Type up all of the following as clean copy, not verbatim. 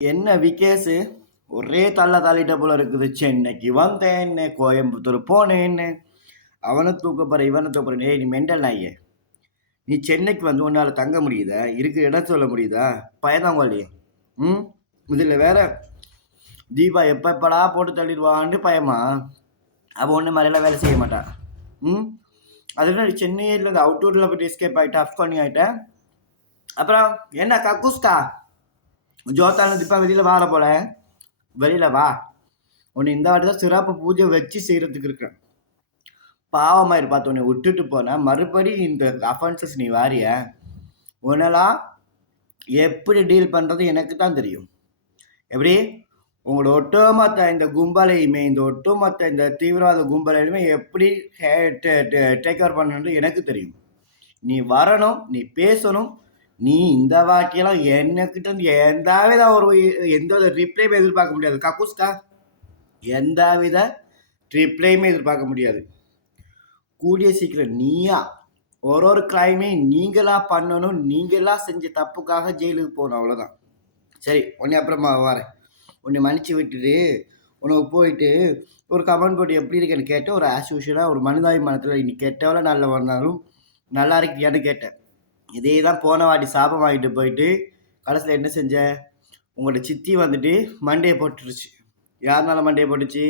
என்ன விகேஸு ஒரே தள்ளிட்ட போல இருக்குது. சென்னைக்கு வந்தேன்னு, கோயம்புத்தூர் போனேன்னு, அவனை தூக்கப்படுற இவனை தூக்கப்படுற. ஏய், நீ மெண்டல் நாயே. நீ சென்னைக்கு வந்து உன்னால தங்க முடியுதா? இருக்கிற இடம் சொல்ல முடியுதா? பயந்தாங்கோலி. இதில் வேற தீபா எப்படா போட்டு தள்ளிடுவான்னு பயமா. அவள் ஒன்று மாதிரிலாம் வேலை செய்ய மாட்டான். அதுல சென்னையில் இருந்து அவுட்டூரில் போய்ட்டு எஸ்கேப் ஆகிட்டேன், அப்கானி ஆகிட்டேன். அப்புறம் என்ன கக்கூஸ்கா ஜோத்தானது இப்போ வெளியில் வார போல. வெளியில் வா. உன்னை இந்த வாட்டி தான் சிறப்பு பூஜை வச்சு செய்கிறதுக்கு இருக்கிறேன். பாவமாயிரு பார்த்து உன்னை விட்டுட்டு போனேன். மறுபடியும் இந்த அஃபென்சஸ் நீ வாரிய. உன்னெல்லாம் எப்படி டீல் பண்ணுறது எனக்கு தான் தெரியும். எப்படி உங்களோட ஒட்டுமொத்த இந்த கும்பலையுமே, இந்த ஒட்டுமொத்த இந்த தீவிரவாத கும்பலையுமே எப்படி டேக் ஓவர் பண்ணணுன்றது எனக்கு தெரியும். நீ வரணும், நீ பேசணும். நீ இந்த வாக்கியெல்லாம் என்னக்கிட்ட எந்த வித ரிப்ளையுமே எதிர்பார்க்க முடியாது. கக்கூஸ்கா எந்த வித ரிப்ளையுமே எதிர்பார்க்க முடியாது. கூடிய சீக்கிரம் நீயா ஒரு கிரைமே நீங்களா பண்ணணும். நீங்களா செஞ்ச தப்புக்காக ஜெயிலுக்கு போகணும். அவ்வளோதான். சரி, உன்னை அப்புறமா வரேன். உன்னை மன்னிச்சு விட்டுட்டு உனக்கு போயிட்டு ஒரு கமெண்ட் போட்டு எப்படி இருக்குன்னு கேட்டு ஒரு ஆஸ் யூஷுவலாக ஒரு மனிதாபிமானத்தில் இன்னைக்கு கெட்டவள நல்ல வந்தாலும் நல்லா இருக்கியான்னு கேட்டேன். இதே தான் போன வாட்டி சாபம் வாங்கிட்டு போயிட்டு கடைசியில் என்ன செஞ்சேன்? உங்களோட சித்தி வந்துட்டு மண்டையை போட்டுருச்சு. யாருனால மண்டையை போட்டுச்சு?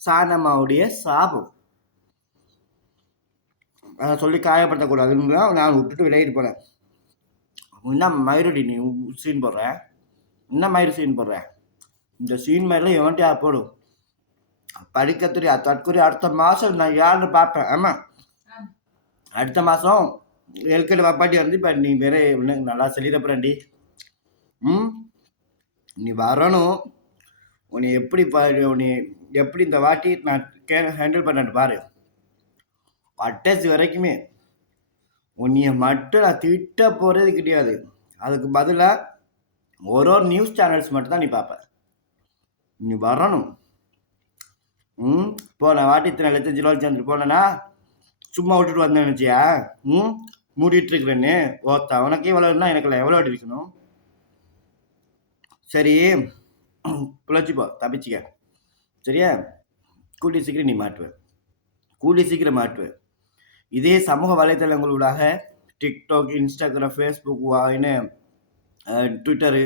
சாந்தம்மாவுடைய சாபம். அதை சொல்லி காயப்படுத்தக்கூடாதுன்னு தான் நான் விட்டுட்டு விளையாட்டு போனேன். என்ன மயிரடி நீ சீன் போடுற? என்ன மயிறு சீன் போடுற? இந்த சீன் மாதிரிலாம் எவன்ட்டியா போடும். படிக்கத்துரி தற்கொலை அடுத்த மாதம் நான் யாருன்னு பார்ப்பேன். ஆமாம், அடுத்த மாதம் எல்கேடி வாப்பாட்டி வந்து இப்போ நீ வேற நல்லா சொல்லிடப்புறண்டி. நீ வரணும். உன்னை எப்படி இந்த வாட்டி நான் ஹேண்டில் பண்ணேன்னு பாரு. கடைசி வரைக்குமே உன்னைய மட்டும் நான் திட்ட போகிறது கிடையாது. அதுக்கு பதிலாக ஒரு நியூஸ் சேனல்ஸ் மட்டும் தான் நீ பார்ப்ப. நீ வரணும். போன வாட்டி இத்தனை லட்சம் ஜிலோல் சேர்ந்துட்டு போனேன்னா சும்மா விட்டுட்டு வந்தேன்னு நினச்சியா? மூடிட்டு இருக்கிறேன்னு ஓத்தா உனக்கே எவ்வளோன்னா எனக்குள்ள எவ்வளோ இருக்கணும். சரி, பிழைச்சிப்போ, தப்பிச்சிக்க. சரியா? கூடிய சீக்கிரம் நீ மாட்டுவேன். கூடிய சீக்கிரம் மாட்டுவேன். இதே சமூக வலைத்தளங்களூடாக டிக்டாக், இன்ஸ்டாகிராம், ஃபேஸ்புக், ட்விட்டரு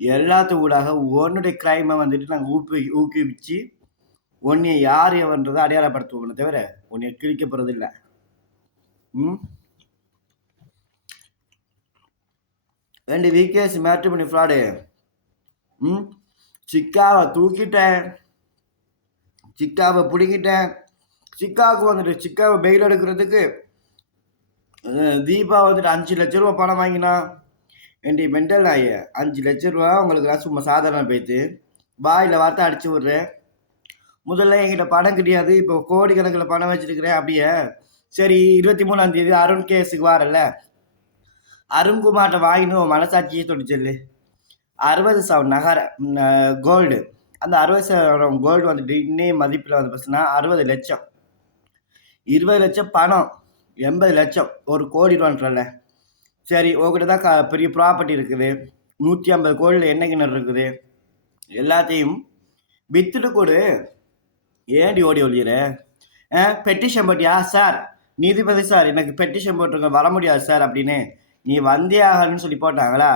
எல்லாத்து ஊடாக உன்னுடைய கிரைமை வந்துட்டு நாங்கள் ஊக்குவிச்சு உன்னைய யார் எவன்றதை அடையாளப்படுத்துவோம்னு தவிர உன்னைய கிழிக்க போகிறது இல்லை. ரெண்டு வீக்கேஸ் மேட்ரு பண்ணி ஃப்ராடு. சிக்காவை தூக்கிட்டேன், சிக்காவை பிடிக்கிட்டேன். சிக்காவுக்கு வந்துட்டு சிக்காவை பெயில் எடுக்கிறதுக்கு தீபா வந்துட்டு 5 லட்ச ரூபா பணம் வாங்கினா. என்டி மெண்டல் ஆகிய 5 லட்ச ரூபா உங்களுக்குலாம் சும்மா சாதாரண போய்த்து வாயில் வார்த்தை அடிச்சு விட்றேன். முதல்ல என்கிட்ட பணம் கிடையாது, இப்போ கோடிக்கணக்கில் பணம் வச்சுருக்கிறேன். அப்படியே சரி, 23ஆம் தேதி அருண் கேஸுக்கு வரல. அருண்குமார்ட்ட வாங்கினோம் மனசாட்சியை தொட்டு சொல்லு. 60 சவரன் நகர கோல்டு. அந்த 60 சவரன் கோல்டு வந்துட்டு இன்னே மதிப்பில் வந்து பார்த்தீங்கன்னா 60 லட்சம். 20 லட்சம் பணம், 80 லட்சம், 1 கோடி ரூபான்றல. சரி, உங்ககிட்ட தான் பெரிய ப்ராப்பர்ட்டி இருக்குது, 150 கோடியில் எண்ணெய் கிணறு இருக்குது. எல்லாத்தையும் வித்துட்டு கொடு. ஏண்டி ஓடி ஒழியிற? பெட்டிஷன் போட்டியா? சார் நீதிபதி சார், எனக்கு பெட்டிஷன் போட்டிருக்க, வர முடியாது சார் அப்படின்னு. நீ வந்தே ஆகணும்னு சொல்லி போட்டாங்களா?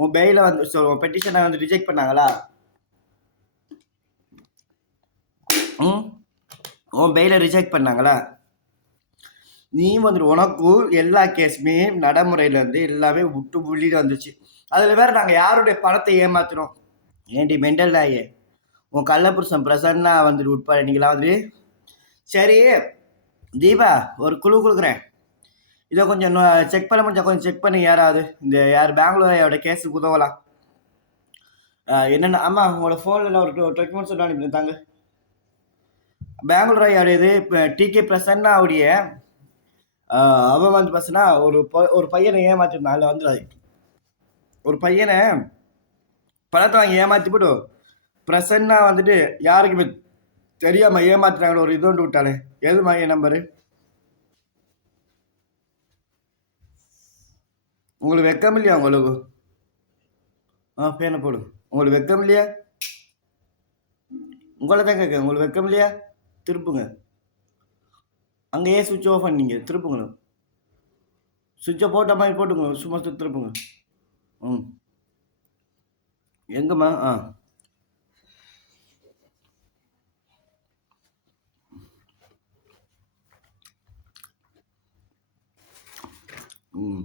உன் பெயில வந்து உன் பெட்டிஷனை வந்து ரிஜெக்ட் பண்ணாங்களா? உன் பெயில ரிஜெக்ட் பண்ணாங்களா? நீ வந்துட்டு உனக்கும் எல்லா கேஸுமே நடைமுறையில் வந்து எல்லாமே விட்டு புள்ளிட்டு வந்துச்சு. அதில் வேற நாங்கள் யாருடைய பணத்தை ஏமாத்தினோம்? ஏண்டி மெண்டல் ஆயே, உன் கள்ளப்புருஷன் பிரசன்னா வந்துட்டு உட்பட நீங்களா வந்துட்டு. சரி தீபா, ஒரு குழு கொடுக்குறேன், இதை கொஞ்சம் செக் பண்ண முடிஞ்சா கொஞ்சம் செக் பண்ணி. யாராவது இந்த பெங்களூரோட கேஸுக்கு உதவலாம். என்னென்ன? ஆமாம், உங்களோட ஃபோனில் ஒரு டாக்குமெண்ட்ஸ் அனுப்பி தாங்க. பெங்களூர் இது இப்போ டிகே பிரசன்னாவுடைய அவன் வந்து பார்த்தீங்கன்னா ஒரு பையனை ஏமாற்றிருந்தான். அதில் வந்து ஒரு பையனை பணத்தை வாங்கி ஏமாற்றி போட்டு பிரசன்னா வந்துட்டு யாருக்குமே தெரியாமல் ஏமாத்துறாங்க. ஒரு இதோண்டு விட்டாலே. எதுமா என் நம்பரு? உங்களுக்கு வெக்கம் இல்லையா உங்களுக்கு? பேனை போடு. உங்களுக்கு வெக்கம் இல்லையா? உங்களை தான் கேட்க, உங்களுக்கு வெக்கம் இல்லையா? திருப்புங்க. அங்கேயே சுவிட்ச் ஆஃப் பண்ணீங்க, திருப்புங்க. சுவிட்சை போட்ட மாதிரி போட்டுங்க, சும்மா திருப்புங்க. ம். எங்கம்மா? ஆ. ம்.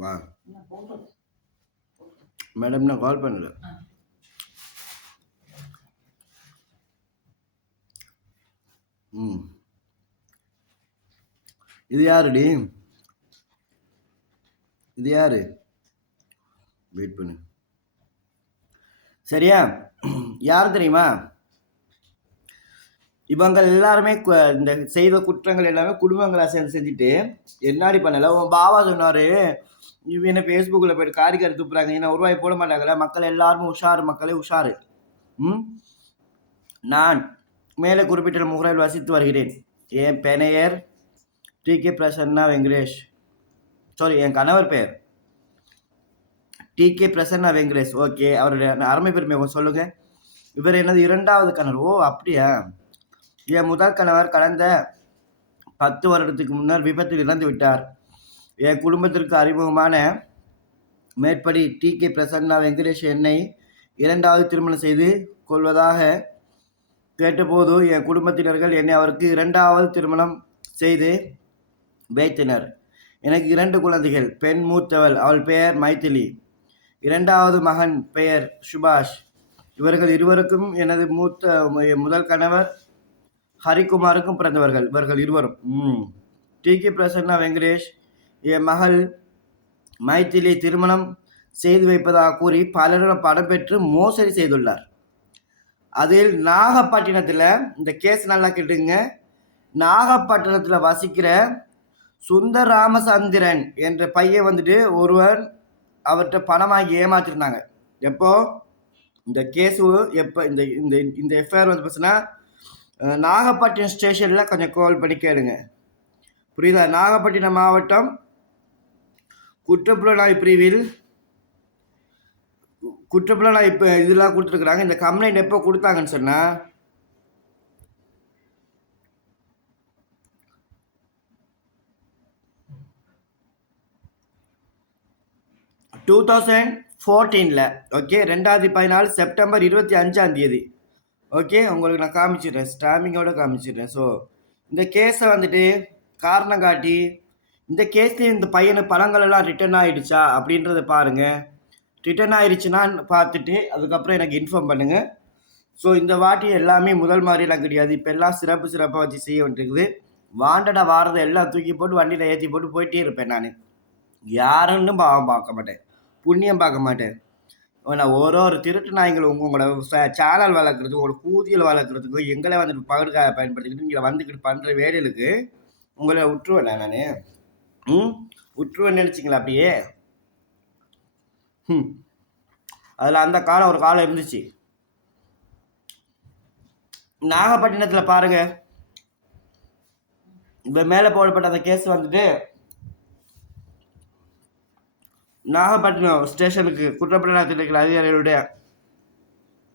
வா மேடம், நான் கால் பண்ணல. ம். இது யாருடி? இது யாரு? வெயிட் பண்ணு. சரியா? யார் தெரியுமா? இவங்க எல்லாருமே இந்த செய்த குற்றங்கள் எல்லாமே குடும்பங்களா சேர்ந்து செஞ்சுட்டு என்னாடி பண்ணல. உன் பாவா சொன்னாரு, இவங்க ஃபேஸ்புக்கில் போயிட்டு காரிக்காரி துப்புறாங்க, இன்னும் ஒரு ரூபாய் போட மாட்டாங்கல்ல, மக்கள் எல்லாருமே உஷாரு, மக்களே உஷாரு. நான் மேலே குறிப்பிட்ட முகரையில் வசித்து வருகிறேன். என் பெயர் டி.கே. பிரசன்னா வெங்கடேஷ். சாரி, என் கணவர் பெயர் டி.கே. பிரசன்னா வெங்கடேஷ். ஓகே, அவருடைய அருமை பெருமை சொல்லுங்க. இவர் எனது இரண்டாவது கணவர். ஓ, அப்படியா? என் முதல் கணவர் கடந்த 10 வருடத்துக்கு முன்னர் விபத்தில் இறந்து விட்டார். என் குடும்பத்திற்கு அறிமுகமான மேற்படி டி.கே. பிரசன்னா வெங்கடேஷ் என்னை இரண்டாவது திருமணம் செய்து கொள்வதாக கேட்டபோது என் குடும்பத்தினர்கள் என்னை அவருக்கு இரண்டாவது திருமணம் செய்து வைத்தனர். எனக்கு 2 குழந்தைகள். பெண் மூத்தவள், அவள் பெயர் மைதிலி. இரண்டாவது மகன் பெயர் சுபாஷ். இவர்கள் இருவருக்கும் எனது முதல் கணவர் ஹரிகுமாருக்கும் பிறந்தவர்கள். இவர்கள் இருவரும். டி.கே. பிரசன்னா வெங்கடேஷ் என் மகள் மைதிலி திருமணம் செய்து வைப்பதாக கூறி பலரிடம் பணம் பெற்று மோசடி செய்துள்ளார். அதில் நாகப்பட்டினத்தில், இந்த கேஸ் நல்லா கேட்டுங்க, நாகப்பட்டினத்தில் வசிக்கிற சுந்தர் ராமச்சந்திரன் என்ற பையன் வந்துட்டு ஒருவர் அவர்கிட்ட பணமாகி ஏமாத்திருந்தாங்க. எப்போ இந்த கேஸு எப்போ இந்த இந்த இந்த எஃப்ஐஆர் வந்து பார்த்தீங்கன்னா நாகப்பட்டினம் ஸ்டேஷனில் கொஞ்சம் கால் பண்ணி கேளுங்க, புரியுதா? நாகப்பட்டினம் மாவட்டம் குற்றப்புலனாய்வு பிரிவில் இப்போ இதெல்லாம் கொடுத்துருக்குறாங்க. இந்த கம்ப்ளைண்ட் எப்போ கொடுத்தாங்கன்னு சொன்னால் 2014. Okay, 2014 September 25. ஓகே, உங்களுக்கு நான் காமிச்சிடுறேன், ஸ்டாம்பிங்கோட காமிச்சிடுறேன். ஸோ இந்த கேஸை வந்துட்டு காரணம் காட்டி இந்த கேஸ்லேயும் இந்த பையனுக்கு பணங்கள் எல்லாம் ரிட்டர்ன் ஆகிடுச்சா அப்படின்றத பாருங்கள். ரிட்டர்ன் ஆகிடுச்சுன்னான்னு பார்த்துட்டு அதுக்கப்புறம் எனக்கு இன்ஃபார்ம் பண்ணுங்கள். ஸோ இந்த வாட்டி எல்லாமே முதல் மாதிரிலாம் கிடையாது. இப்போ எல்லாம் சிறப்பாக வச்சு செய்ய வேண்டியிருக்குது. வாண்டடாக வாரதை எல்லாம் தூக்கி போட்டு வண்டியில் ஏற்றி போட்டு போயிட்டே இருப்பேன். நான் யாருன்னு பாவம் பார்க்க மாட்டேன், புண்ணியம் பார்க்க மாட்டேன். நான் ஒரு திருட்டு நாய்கள் உங்களோட சேனல் வளர்க்குறதுக்கு, உங்களோட கூதியில் வளர்க்குறதுக்கு, எங்களை வந்துட்டு பகற்காய பயன்படுத்திக்கிட்டு இங்கே வந்துக்கிட்டு பண்ணுற வேலைகளுக்கு உங்களை விட்டுருவேன் நான். விட்டுருவேன்னு நினச்சிங்களா அப்படியே? அதில் அந்த காலம் ஒரு காலம் இருந்துச்சு. நாகப்பட்டினத்தில் பாருங்க, இப்போ மேலே போடப்பட்ட அந்த கேஸ் வந்துட்டு நாகப்பட்டினம் ஸ்டேஷனுக்கு குற்றப்புலனாய்வு அதிகாரிகளுடைய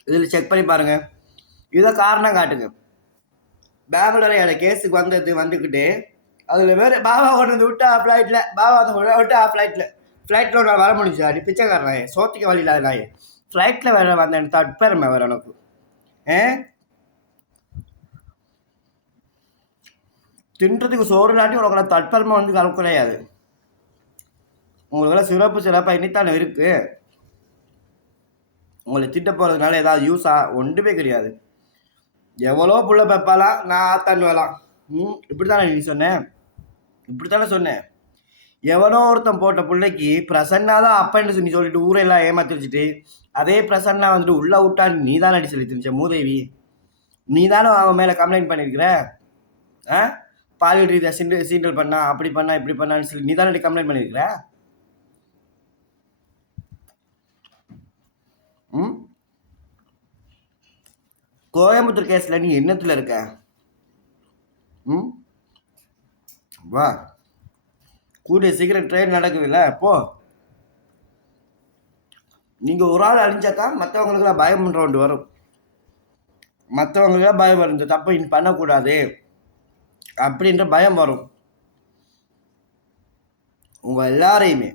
இதில் செக் பண்ணி பாருங்க. இதை காரணம் காட்டுங்க. பெங்களூர் கேஸுக்கு வந்துக்கிட்டு அதில் வேறு பாபா கொண்டு வந்து விட்டா ஃப்ளைட்டில், பாபா வந்து விட்டா ஃப்ளைட்டில் நான் வர முடிஞ்சு. அப்படி பிச்சைக்காரனாயே, சோத்துக்கு வழி இல்லாத நாயே, ஃப்ளைட்டில் வேற வந்தேன் தட்பெருமை வேற உனக்கு. தின்றதுக்கு சோறு இல்லாட்டி உனக்கு தட்பெருமை வந்து கிடையாது. உங்களுக்கெல்லாம் சிறப்பாக இனித்தானே இருக்கு. உங்களை திட்ட போகிறதுனால ஏதாவது யூஸா? ஒன்றுமே கிடையாது. எவ்வளோ புள்ள பெப்பாலாம், நான் ஆத்தாண்டுவலாம். இப்படித்தானே நீ சொன்னேன்? இப்படித்தானே சொன்னேன். எவனோ ஒருத்தன் போட்ட பிள்ளைக்கு பிரசன்னா தான் அப்பன்னு நீ சொல்லிட்டு ஊரெல்லாம் ஏமாத்திருச்சுட்டு அதே பிரசன்னா வந்துட்டு உள்ள விட்டான்னு நீ தானே அடி சொல்லி தெரிஞ்ச மூதேவி. நீ தானே அவன் மேலே கம்ப்ளைண்ட் பண்ணியிருக்கிற. பாலியல் ரீதியாக சீண்டல் பண்ணா, அப்படி பண்ணா, இப்படி பண்ணான்னு சொல்லி நீ தானே கம்ப்ளைண்ட் பண்ணியிருக்கிற. கோயம்புத்தூர் கேஸில் நீ என்னத்தில் இருக்க? வா, கூடிய சீக்கிரம் ட்ரெயின் நடக்குதுல்ல, போ. நீங்கள் ஒரு ஆள் அழிஞ்சாதான் மற்றவங்களுக்குலாம் பயம் பண்ணுற ஒன்று வரும். மற்றவங்களுக்குலாம் பயம் வரும், இந்த தப்பை இன்னும் பண்ணக்கூடாது அப்படின்ற பயம் வரும். உங்கள் எல்லாரையுமே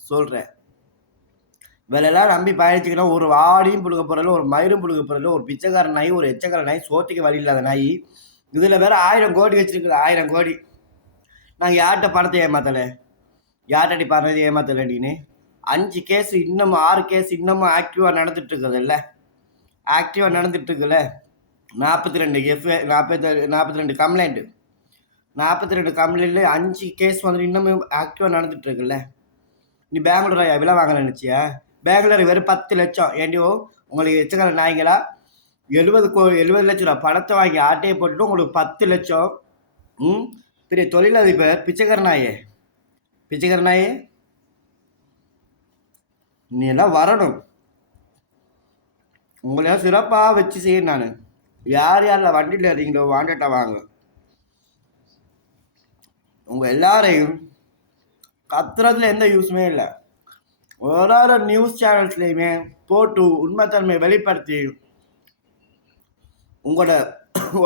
சொல்கிறேன், வேலையெல்லாம் நம்பி பயணிச்சுக்கணும். ஒரு ஆடியும் புழுக போகிறதில்ல, ஒரு மயிரும் புழுக போகிறதில்ல, ஒரு பிச்சைக்கார நாய், ஒரு எச்சக்கார நாய், சோத்துக்கு வழி இல்லாத நாய். இதில் வேற 1000 கோடி வச்சிருக்குது, 1000 கோடி. நாங்கள் யார்கிட்ட பணத்தை ஏமாத்தலை, யார்கிட்ட பணத்தை ஏமாத்தலை நீனு? 5 கேஸ் இன்னமும் 6 கேஸ் இன்னமும் ஆக்டிவாக நடந்துட்டு இருக்குது இல்லை? ஆக்டிவாக நடந்துட்டு இருக்குல்ல. 42 கம்ப்ளைண்ட்டு, 42 கம்ப்ளைண்ட்ல 5 கேஸ் வந்து இன்னமும் ஆக்டிவாக நடந்துட்டு இருக்குல்ல. நீ பெங்களூர் விலை வாங்க நினச்சியா? பெங்களூர் வெறும் 10 லட்சம். ஏண்டியோ உங்களுக்கு எச்சக்கார நாய்ங்களா? 70 லட்சம் ரூபா பணத்தை வாங்கி ஆட்டையை போட்டுட்டு உங்களுக்கு 10 லட்சம். பெரிய தொழிலதிபர். பிச்சைக்கார நாயே, பிச்சைக்கார நாயே, நீ எல்லாம் வரணும். உங்களையும் சிறப்பாக வச்சு செய்ய. நான் யார் யாரில் வண்டியில் இருக்கீங்களோ வாண்டட்டா வாங்க. உங்கள் எல்லாரையும் கத்துறதுல எந்த யூஸுமே இல்லை. ஒரு நியூஸ் சேனல்ஸ்லையுமே போட்டு உண்மைத்தன்மையை வெளிப்படுத்தி உங்களோட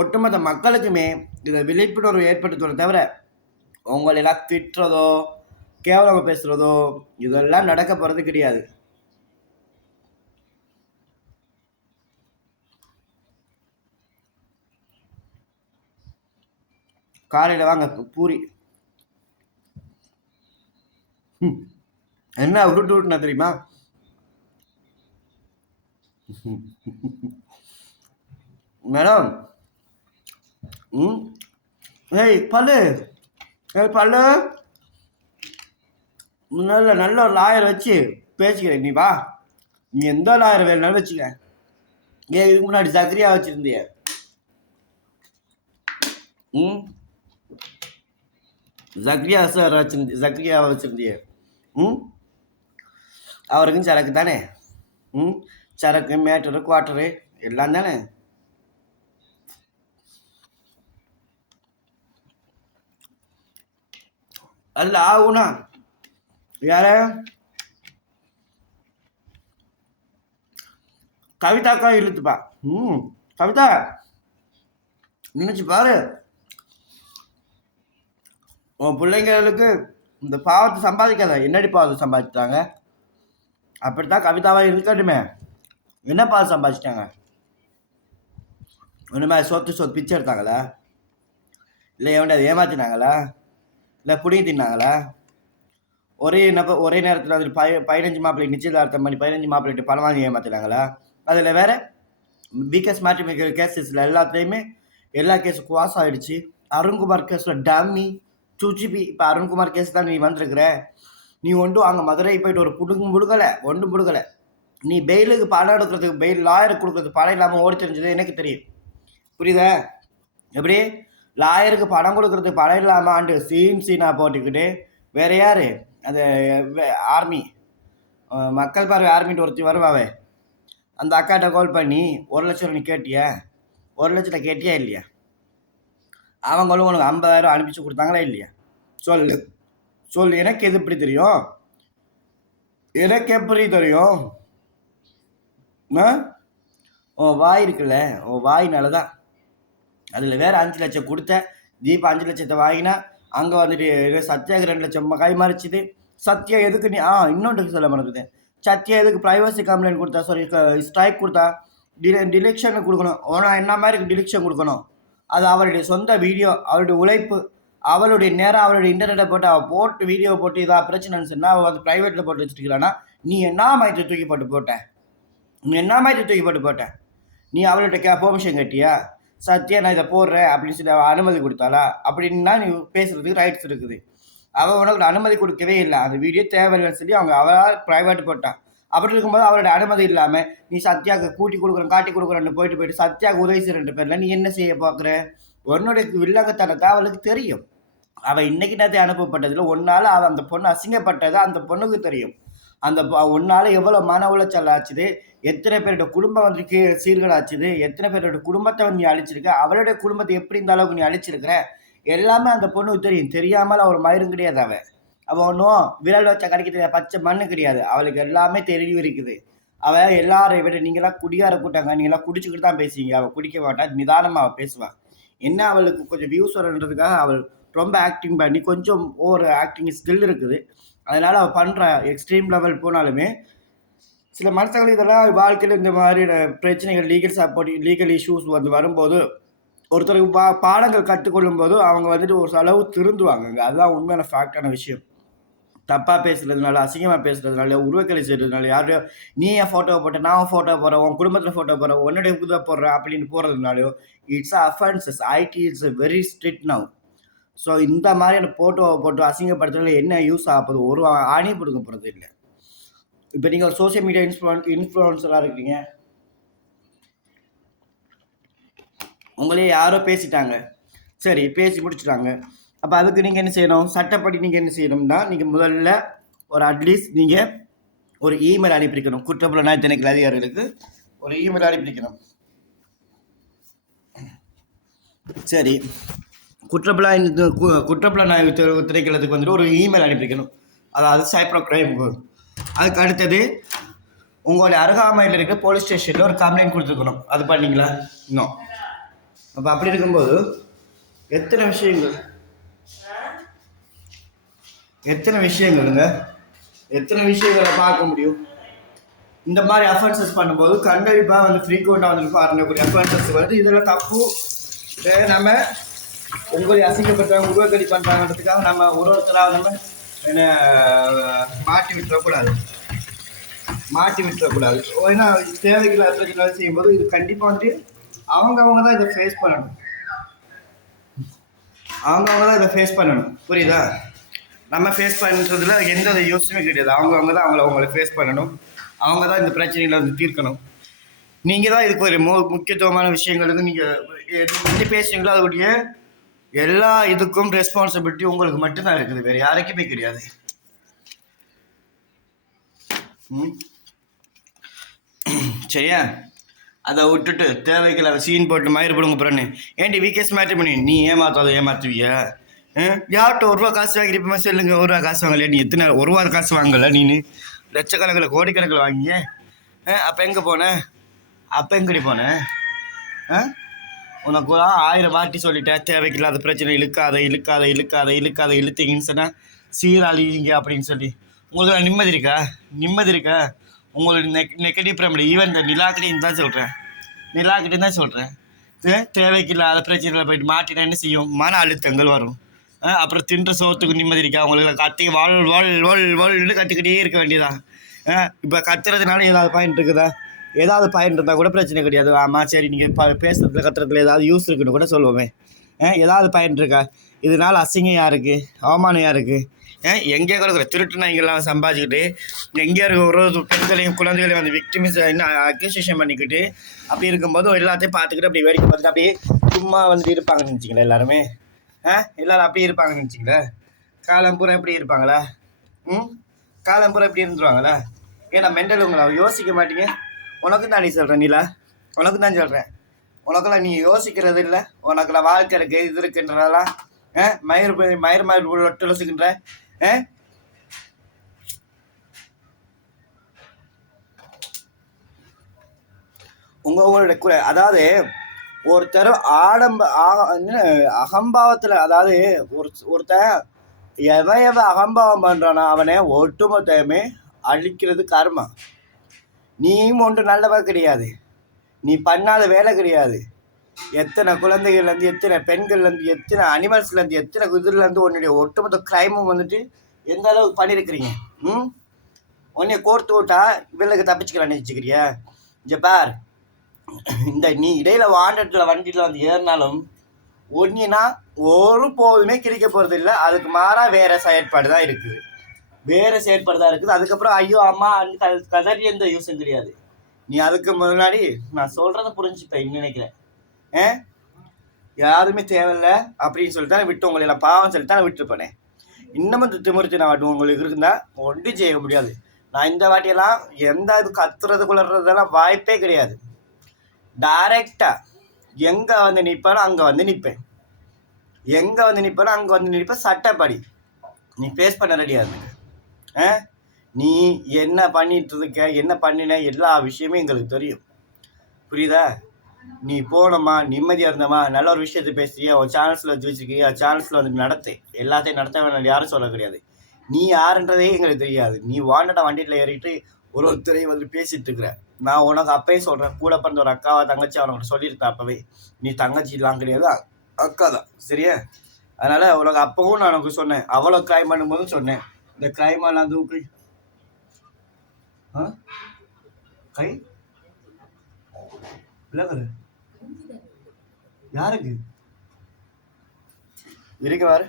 ஒட்டுமொத்த மக்களுக்குமே இதை விழிப்புணர்வு ஏற்படுத்துவதை தவிர உங்களெல்லாம் திட்டுறதோ கேவலமாக பேசுகிறதோ இதெல்லாம் நடக்க போகிறது கிடையாது. காலையில் வாங்க பூரி. என்ன விட்டுனா தெரியுமா? மேடம், ஏய் பல்லு, ஏய் பல்லு, நல்ல ஒரு லாயர் வச்சு பேசிக்கிறேன். நீ வா, நீ எந்த லாயர் வேணும்னாலும் வச்சுக்க. ஏன் இதுக்கு முன்னாடி சக்ரியா வச்சிருந்திய? ஜக்ரியா சார் ஜக்ரியாவை வச்சிருந்திய. அவருக்கும் சரக்கு தானே. சரக்கு, மேட்டரு, குவார்ட்டரு எல்லாம் தானே. அல்ல ஆகுனா யார? கவிதாக்கா இழுத்துப்பா. கவிதா நினைச்சு பாரு, உன் பிள்ளைங்களுக்கு இந்த பாவத்தை சம்பாதிக்காத. என்னடி பாவத்தை சம்பாதிச்சிட்டாங்க? அப்படித்தான் கவிதாவாக இருக்கட்டுமே. என்ன பாவம் சம்பாதிச்சிட்டாங்க? ஒன்றுமே சொத்து பிச்சை எடுத்தாங்களா? இல்லை எவன்டா அதை ஏமாத்தினாங்களா? இல்லை புடிங்கி தின்னாங்களா? ஒரே நேரத்தில் அதில் 15 மாப்பிள்ளை நிச்சயதார்த்தம் பண்ணி 15 மாப்பிள்ளைட்டு பணம் வாங்கி ஏமாத்தினாங்களா? அதில் வேற பிகேஸ் மேட்ரிமோனியல் கேசஸில் எல்லாத்துலேயுமே எல்லா கேஸும் குவாஸ் ஆகிடுச்சு. அருண்குமார் கேஸில் டம்மி சுச்சிபி. இப்போ அருண்குமார் கேஸ் தான் நீ வந்திருக்கிற. நீ ஒன்றும் அங்கே மதுரை போயிட்டு ஒரு முடுகலை, ஒன்றும் முடுகலை. நீ பெயிலுக்கு பணம் எடுக்கிறதுக்கு, பெயில் லாயருக்கு கொடுக்குறதுக்கு பணம் இல்லாமல் ஓடி தெரிஞ்சது எனக்கு தெரியும். புரியுதா? எப்படி லாயருக்கு பணம் கொடுக்கறதுக்கு பணம் இல்லாமல் ஆண்டு சீனா போட்டுக்கிட்டு வேற யாரு? அந்த ஆர்மி, மக்கள் பார்வை ஆர்மிட்டு ஒருத்தி வருவாவே, அந்த அக்காட்ட கால் பண்ணி 1 லட்சம் நீ கேட்டியா? 1 லட்சத்தை கேட்டியா இல்லையா? அவங்களும் உனக்கு 50,000 அனுப்பிச்சு கொடுத்தாங்களா இல்லையா? சொல்லு சொல்லு. எனக்கு எது எப்படி தெரியும்? எனக்கு எப்படி தெரியும்? உன் வாய் இருக்குல்ல, உன் வாயினால தான். அதில் வேற 5 லட்சம் கொடுத்த தீபா 5 லட்சத்தை வாங்கினா, அங்கே வந்துட்டு சத்யாவுக்கு 2 லட்சம் கை மறைச்சிது. சத்யா எதுக்கு நீ இன்னொன்று சொல்ல மறக்குது. சத்யா எதுக்கு ப்ரைவசி கம்ப்ளைண்ட் கொடுத்தா, சாரி ஸ்ட்ரைக் கொடுத்தா? டிலெக்ஷன் கொடுக்கணும். ஆனால் என்ன மாதிரி டிலெக்ஷன் கொடுக்கணும்? அது அவருடைய சொந்த வீடியோ, அவருடைய உழைப்பு, அவளுடைய நேரம், அவளுடைய இன்டர்நெட்டை போட்டு அவள் போட்டு வீடியோ போட்டு இதாக பிரச்சனைன்னு சொன்னால் அவள் வந்து ப்ரைவேட்டில் போட்டு வச்சுருக்கிறான்னா, நீ என்ன மாதிரி தூக்கி போட்டு போட்ட? நீ என்ன மாதிரி தூக்கி போட்டு போட்ட? நீ அவள்கிட்ட பெர்மிஷன் கேட்டியா? சத்யா நான் இதை போடுறேன் அப்படின்னு சொல்லி அவள் அனுமதி கொடுத்தாளா? அப்படின்னா நீ பேசுறதுக்கு ரைட்ஸ் இருக்குது. அவள் உனக்கு அனுமதி கொடுக்கவே இல்லை. அந்த வீடியோ தேவையில்லைன்னு சொல்லி அவள் ப்ரைவேட் போட்டான். அப்படி இருக்கும்போது அவளோட அனுமதி இல்லாமல் நீ சத்யாவுக்கு கூட்டி கொடுக்குறேன் காட்டி கொடுக்குறேன்னு போயிட்டு சத்யாவுக்கு உதவி செய்கிற 2 பேரில் நீ என்ன செய்ய பார்க்குற? உன்னுடைய வில்லங்கத்தனத்தை அவளுக்கு தெரியும். அவள் இன்னைக்கு நேரத்தை அனுப்பப்பட்டதில் ஒன்னால அவள் அந்த பொண்ணு அசிங்கப்பட்டது அந்த பொண்ணுக்கு தெரியும். அந்த ஒன்னால எவ்வளோ மன உளைச்சல் ஆச்சுது, எத்தனை பேரோட குடும்பம் வந்து சீர்கேடாச்சுது, எத்தனை பேரோட குடும்பத்தை வந்து நீ அழிச்சிருக்க, அவளுடைய குடும்பத்தை எப்படி இந்த அளவுக்கு நீ அழிச்சிருக்கிற எல்லாமே அந்த பொண்ணுக்கு தெரியும். தெரியாமல் அவள் மயிரும் கிடையாது. அவள் ஒன்றும் விரல் வச்சா கிடைக்க தெரியாது, பச்சை மண்ணு கிடையாது. அவளுக்கு எல்லாமே தெளிவு இருக்குது. அவள் எல்லாரை விட நீங்களாம் குடியார கூட்டாங்க, நீங்களாம் குடிச்சுக்கிட்டு தான் பேசுவீங்க. அவள் குடிக்க மாட்டா, நிதானமாக அவள் பேசுவாள். என்ன அவளுக்கு கொஞ்சம் வியூஸ் வரன்றதுக்காக அவள் ரொம்ப ஆக்டிங் பண்ணி கொஞ்சம் ஓவர் ஆக்டிங் ஸ்கில் இருக்குது. அதனால் அவள் பண்ணுற எக்ஸ்ட்ரீம் லெவல் போனாலுமே சில மனுஷங்கள் இதெல்லாம் வாழ்க்கையில் இந்த மாதிரி பிரச்சனைகள் லீகல் இஷ்யூஸ் வரும்போது ஒருத்தருக்கு பாடங்கள் கற்றுக்கொள்ளும் போது அவங்க வந்துட்டு ஒரு அளவு திருந்துவாங்க. அதுதான் உண்மையான ஃபேக்டான விஷயம். தப்பாக பேசுறதுனால, அசிங்கமாக பேசுறதுனால, உருவக்கலை செய்கிறதுனால, யாரையோ நீ என் ஃபோட்டோவை போட்ட, நான் ஃபோட்டோ போடுறேன், உன் குடும்பத்தில் ஃபோட்டோ போடுறேன், உன்னுடைய புதை போடுறேன் அப்படின்னு போடுறதுனாலையோ it's offences. IT it's very strict now. So இந்த மாதிரியான ஃபோட்டோவை போட்டு அசிங்கப்படுத்துறதுல என்ன யூஸ் ஆகப்போகுது? ஒரு ஆணி பிடுங்க போகிறது இல்லை. இப்போ நீங்கள் ஒரு சோசியல் மீடியா இன்ஃப்ளூயன்சராக இருக்கீங்க, உங்களே யாரோ பேசிட்டாங்க, சரி பேசி முடிச்சுட்டாங்க. அப்போ அதுக்கு நீங்கள் என்ன செய்யணும்? சட்டப்படி நீங்கள் என்ன செய்யணும்னா, நீங்கள் முதல்ல ஒரு அட்லீஸ்ட் நீங்கள் ஒரு இமெயில் அனுப்பியிருக்கணும். குற்றப்புலனாய்வு திணைக்கள அதிகாரிகளுக்கு ஒரு இமெயில் அனுப்பியிருக்கணும். சரி, குற்றப்புலனாய்வு திணைக்களத்துக்கு வந்துட்டு ஒரு இமெயில் அனுப்பியிருக்கணும். அதாவது சைபர் கிரைம். அதுக்கு அடுத்தது உங்களுடைய அருகாமையில் இருக்க போலீஸ் ஸ்டேஷனில் ஒரு கம்ப்ளைண்ட் கொடுத்துருக்கணும். அது பண்ணீங்களா? இன்னும். அப்போ அப்படி இருக்கும்போது எத்தனை விஷயங்கள்ங்க, எத்தனை விஷயங்களை பார்க்க முடியும். இந்த மாதிரி அஃபென்சஸ் பண்ணும்போது கண்டிப்பாக வந்து ஃப்ரீக்வெண்ட்டாக வந்து வரக்கூடிய அஃபென்சஸ் வந்து இதெல்லாம் தப்பு. நம்ம உங்களை அசிங்கப்படுத்தாங்க, உருவக்கடி பண்ணுறாங்கிறதுக்காக நம்ம ஒருத்தராக நம்ம என்ன மாட்டி விட்டுறக்கூடாது. ஏன்னா தேவையில்லாத பிரச்சனை செய்யும்போது இது கண்டிப்பாக வந்து அவங்க தான் இதை ஃபேஸ் பண்ணணும். புரியுதா? நம்ம ஃபேஸ் பண்ணுறதுல எந்த யோசனையுமே கிடையாது. அவங்க தான் அவங்கள ஃபேஸ் பண்ணணும். அவங்க தான் இந்த பிரச்சனைகளை வந்து தீர்க்கணும். நீங்கள் தான் இதுக்கு ஒரு முக்கியத்துவமான விஷயங்கள் வந்து நீங்கள் எப்படி பேசுறீங்களோ அதோடைய எல்லா இதுக்கும் ரெஸ்பான்சிபிலிட்டி உங்களுக்கு மட்டும்தான் இருக்குது, வேறு யாருக்குமே கிடையாது. சரியா? அதை விட்டுட்டு தேவைகளை சீன் போட்டு மயிர் போடுங்க போகிறேன்னு ஏன்டி விகேஸ் மேட்ரு பண்ணி நீ ஏமாற்றுவியா? யார்கிட்ட 1 ரூபா காசு வாங்கிருப்போமா சொல்லுங்க. 1 ரூபா காசு வாங்கலையா? நீ எத்தனை 1 ரூபா காசு வாங்கல? நீ லட்சக்கணக்கில் கோடிக்கணக்கில் வாங்கிய. அப்போ எங்கே போனேன்? எங்கடி போனேன்? உனக்கு 1000 வாட்டி சொல்லிட்டேன், தேவைக்கில்லாத பிரச்சனை இழுக்காத இழுத்தீங்கன்னு சொன்னால் சீராளிங்க அப்படின்னு சொல்லி. உங்களுக்கு நிம்மதி இருக்கா? உங்களுக்கு நெகட்டிவ் ப்ராப்ளம் ஈவன் இந்த நிலாக்கிட்டையும் தான் சொல்கிறேன். தேவைக்கில்லாத பிரச்சனைகளை போயிட்டு மாட்டினா என்ன செய்யும்? மன அழுத்தங்கள் வரும். அப்புறம் தின்ற சோத்துக்கு நிம்மதி இருக்கா? உங்களுக்கு கத்தி வாழ்னு கத்திக்கிட்டே இருக்க வேண்டியதான். இப்போ கத்துறதுனால ஏதாவது பயன் இருக்குதா? ஏதாவது பயன் இருந்தால் கூட பிரச்சனை கிடையாது. ஆமாம் சரி, நீங்கள் பேசுறதுல கத்துறதுல ஏதாவது யூஸ் இருக்குன்னு கூட சொல்லுவோமே. ஏதாவது பயன் இருக்கா? இதனால் அசிங்கம் யாருக்கு? அவமானம் யாருக்கு? எங்கேயோ கொடுக்குற திருட்டு நாய்கள்லாம் சம்பாதிச்சுக்கிட்டு எங்கேயோ இருக்க ஒரு பெண்களையும் குழந்தைகளையும் வந்து விக்டிமிஸ் இன்னும் அக்யூசேஷன் பண்ணிக்கிட்டு அப்படி இருக்கும்போது எல்லாத்தையும் பார்த்துக்கிட்டு அப்படி வேடிக்கை பார்த்துட்டு அப்படியே சும்மா வந்துட்டு இருப்பாங்கன்னு நினச்சிங்களேன் எல்லாருமே. எல்லோரும் அப்படியே இருப்பாங்கன்னு நினச்சிங்களேன். காலம் பூரா எப்படி இருப்பாங்களா? காலம் பூரா எப்படி இருந்துருவாங்களா? ஏன்னா மெண்டல் உங்களை யோசிக்க மாட்டீங்க. உனக்கும் தான் நீ சொல்கிறேன் நீலா, உனக்கும் தான் சொல்கிறேன். உனக்கெல்லாம் நீ யோசிக்கிறது இல்லை. உனக்கெல்லாம் வாழ்க்கை இருக்குது, இது இருக்குன்றதெல்லாம் மயிர் ஒட்டு யோசிக்கின்ற. உங்களுடைய அதாவது ஒருத்தர் அகம்பாவத்தில், அதாவது ஒருத்தன் எவ அகம்பாவம் பண்ணுறானா அவனை ஒட்டுமொத்தமே அழிக்கிறது கர்மா. நீயும் ஒன்று நல்லவ கிடையாது, நீ பண்ணாத வேலை கிடையாது. எத்தனை குழந்தைகள்லேருந்து, எத்தனை பெண்கள்லேருந்து, எத்தனை அனிமல்ஸ்லேருந்து, எத்தனை இதுலேருந்து உன்னுடைய ஒட்டுமொத்த கிரைமும் வந்துட்டு எந்த அளவுக்கு பண்ணியிருக்கிறீங்க. உன்னைய கோர்த்து விட்டா இவளுக்கு தப்பிச்சுக்கலான்னு நினச்சிக்கிறியா? இங்கே பார், இந்த நீ இடையில வண்டியில் வந்து ஏறினாலும் ஒன்றினா ஒரு போதுமே கிடைக்க போகிறது இல்லை. அதுக்கு மாறாக வேறு செயற்பாடு தான் இருக்குது. அதுக்கப்புறம் ஐயோ அம்மா கதறி எந்த யூஸும் கிடையாது. நீ அதுக்கு முன்னாடி நான் சொல்கிறத புரிஞ்சுப்பேன் நினைக்கிறேன். யாருமே தேவையில்லை அப்படின்னு சொல்லிட்டு விட்டு உங்களை எல்லாம் பாவம் சொல்லிட்டு நான் விட்டுருப்பேனே. இன்னமும் திமுறிச்சு நான் உங்களுக்கு இருந்தால் ஒன்றும் செய்ய முடியாது. நான் இந்த வாட்டியெல்லாம் எந்த இது குளறதெல்லாம் வாய்ப்பே கிடையாது. டைரெக்டாக எங்கே வந்து நிற்பேனோ அங்கே வந்து நிற்பேன். அங்கே வந்து நிற்பேன். சட்டப்படி நீ ஃபேஸ் பண்ண ரெடியாக இருந்துங்க. நீ என்ன பண்ணிட்டு இருக்க, என்ன பண்ணின, எல்லா விஷயமே எங்களுக்கு தெரியும். புரியுதா? நீ போனோமா, நிம்மதியாக இருந்தோமா, நல்ல ஒரு விஷயத்தை பேசியா, உன் சேனல்ஸில் வச்சு வச்சுக்கியா, சேனல்ஸில் வந்து நடத்து. எல்லாத்தையும் நடத்த வேணாம், யாரும் சொல்ல கிடையாது. நீ யாருன்றதே எங்களுக்கு தெரியாது. நீ வாண்டடா வண்டியில் ஏறிட்டு ஒருத்தரையும் வந்து பேசிட்டு இருக்கிற. நான் உனக்கு அப்பயும் சொல்கிறேன், கூட பிறந்த ஒரு அக்காவா தங்கச்சி அவனுக்கு சொல்லியிருந்தேன் அப்பவே. நீ தங்கச்சிலாம் கிடையாது, அக்கா தான். சரியா? அதனால் உனக்கு அப்பவும் நான் உனக்கு சொன்னேன். அவ்வளோ கிரைம் பண்ணும்போதும் சொன்னேன். இந்த கிரைமெல்லாம் தூக்கி கை விலகுது யாருக்கு இருக்க வாரு